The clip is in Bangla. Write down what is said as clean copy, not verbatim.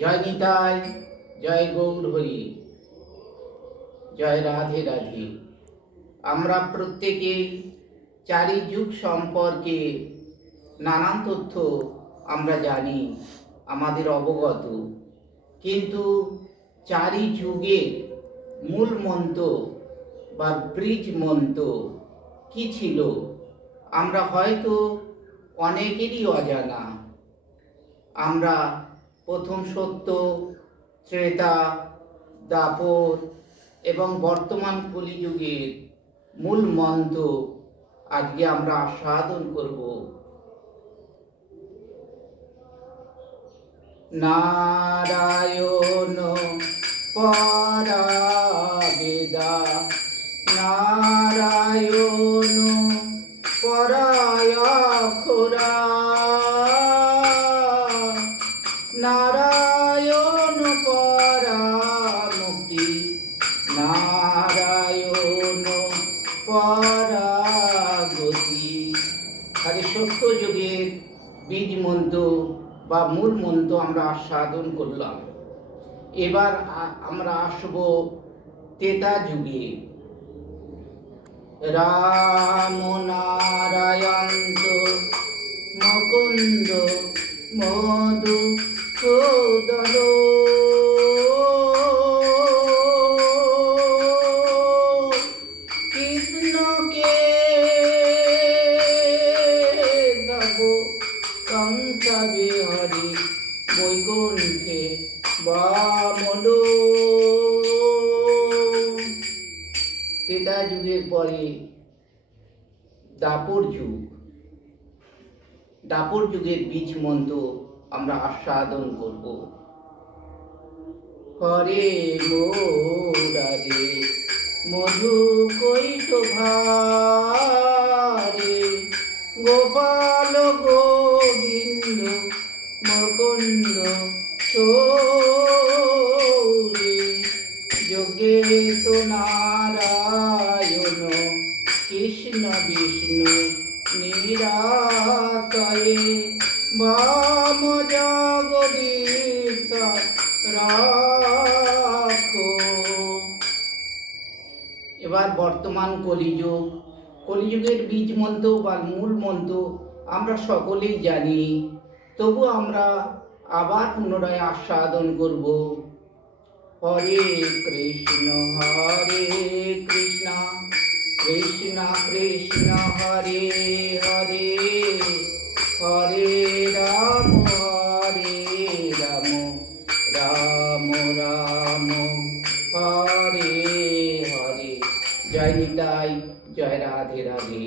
জয় নিতাই, জয় গৌর হরি, জয় রাধে রাধে। আমরা প্রত্যেকেই চারি যুগ সম্পর্কে নানান তথ্য আমরা জানি, আমাদের অবগত, কিন্তু চারি যুগের মূল মন্ত্র বা ব্রিজ মন্ত্র কি ছিল আমরা হয়তো অনেকেরই অজানা। আমরা প্রথম সত্য, ত্রেতা, দাপর এবং বর্তমান কলিযুগের মূল মন্ত্র আজকে আমরা আস্বাদন করব। নারায়ণ পরাবেদা, নারায়ণ পরায়খরা, নারায়ণ পরামুক্তি, নারায়ণ পরাগতি। তাহলে সত্য যুগের বীজ মন্ত্র বা মূল মন্ত্র আমরা আস্বাদন করলাম। এবার আমরা আসব ত্রেতা যুগে। রাম নারায়ণ মুকুন্দ মধু সূদন, কৃষ্ণকে যাব কংস বিহরি, বৈকুণ্ঠে বামন। ত্রেতা যুগের পরে দাপর যুগ। দাপর যুগের বীজ মন্ত্র আমরা আস্বাদন করব। হরে মোরারে মধু কৈত ভারে, গোপাল গোবিন্দ মুকুন্দ সৌরে, যোগেশ নারায়ণ কৃষ্ণ বিষ্ণু নিরাশয়ে, বাম জগদীশ রাখো। এবার বর্তমান কলিযুগ। কলিযুগের বীজ মন্ত্র বা মূল মন্ত্র আমরা সকলেই জানি, তবু আমরা আবার পুনরায় আস্বাদন করব। হরে কৃষ্ণ হরে কৃষ্ণ, কৃষ্ণ কৃষ্ণ হরে হরে, হরে রাম রাম রাম হরে হরে। জয় নিতাই, জয় রাধে রাধে।